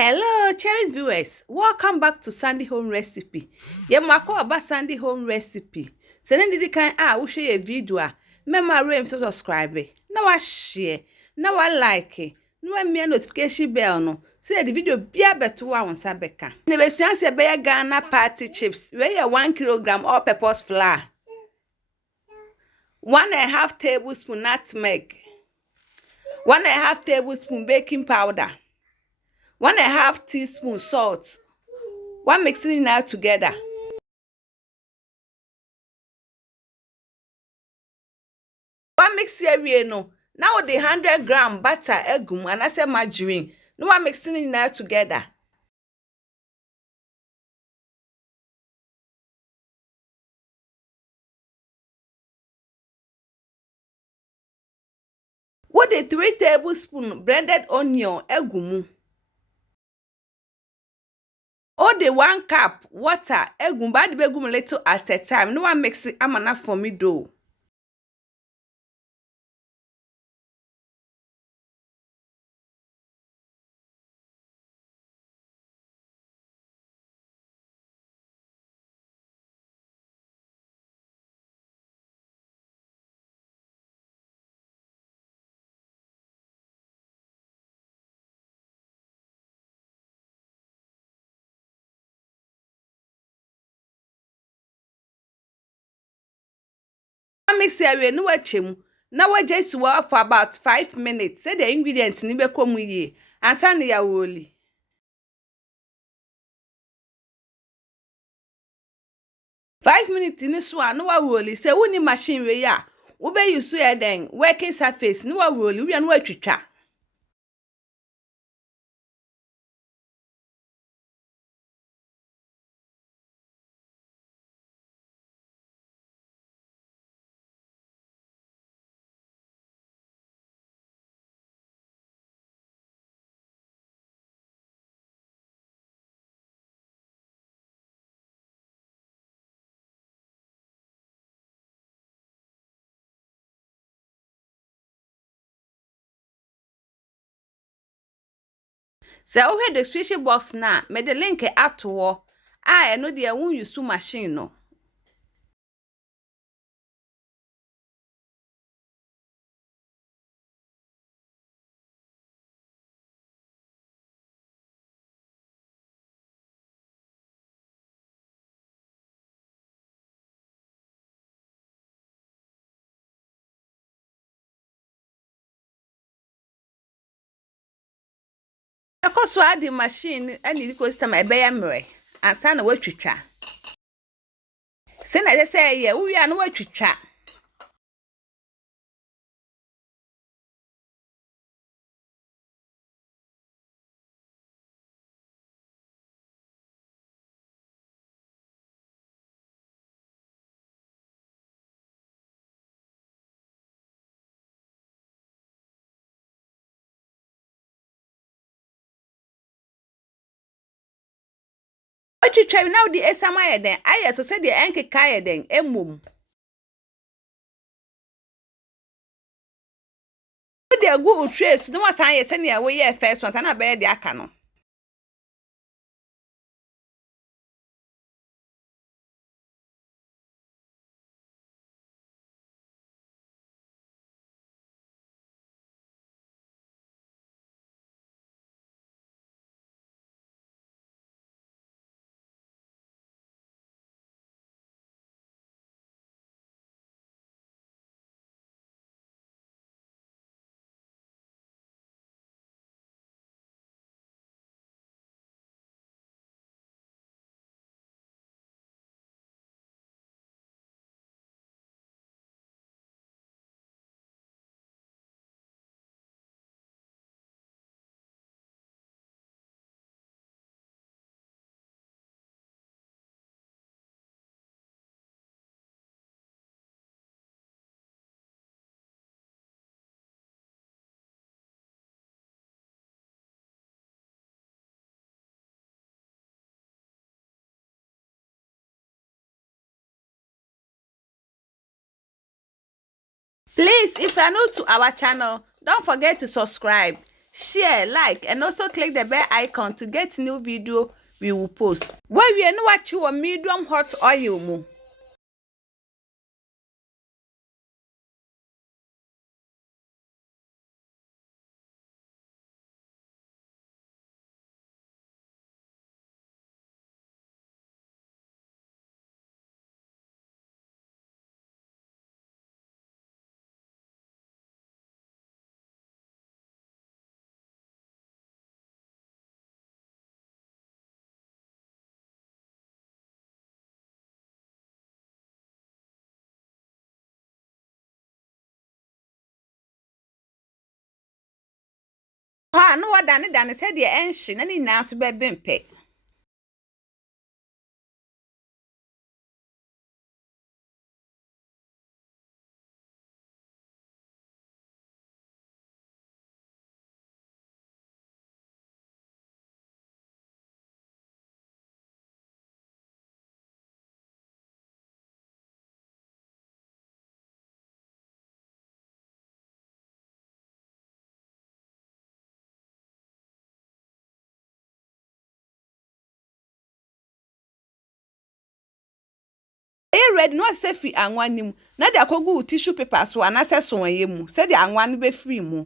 Hello, cherished viewers. Welcome back to Sandy Home Recipe. Ye mako about Sandy Home Recipe. Send the kind we share a video. Remember to subscribe. Now I share. Now I like it. No me notification bell no. Say the video be a better one sabeka. Never chance be Ghana party chips. Weigh 1 kilogram all-purpose flour. 1.5 tablespoon nutmeg. 1.5 tablespoon baking powder. 1.5 teaspoon salt. One mixing it now together. One mix here no. Now the 100-gram butter egum and I say margarine. No one mixing it now together. What the 3 tablespoon blended onion egumu. Or the 1 cup water egum bad begum little at a time. No one mix it amana for me though. Mix here no wachem. Now we just work for about 5 minutes. Say the ingredients ni be come ye. Ansa na ya woli. 5 minutes in this one, no woli. Say woni machine we ya. We be use then working surface. No woli. We an twitwa. So we the switch box na me the link ato I no dey won use machine no. Because so the machine and the custom e be yamre ansa na watwitwa. Se na say ye we an watwitwa. Watwitwa now the esama ye den aye so say the enkeka ye den emum. We dey go trace no wasan ye say na we ye first one na be the aka no. Please, if you are new to our channel, don't forget to subscribe, share, like, and also click the bell icon to get new video we will post. Why we no watch you medium hot oil mu. Ha no wadane said the enshi na ni na so be bempe. Red no say fi anwa nim na de akogu tissue paper so anase so anye mu say de anwa no be free mu.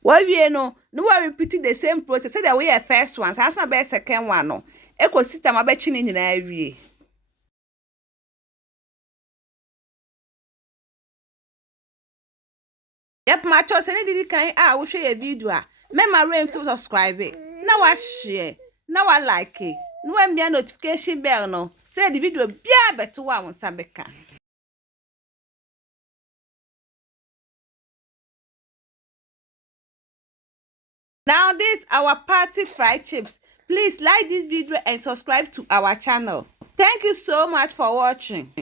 Why we no repeat the same process say the way first one so na be second one no ecosystem abechi ni nyina awie. Yep, my choice any did kind we share a video remember rain to subscribe it now I share now I like it no when be notification bell no say the video bia beto wa won sabeka. Now this our party fried chips. Please like this video and subscribe to our channel. Thank you so much for watching.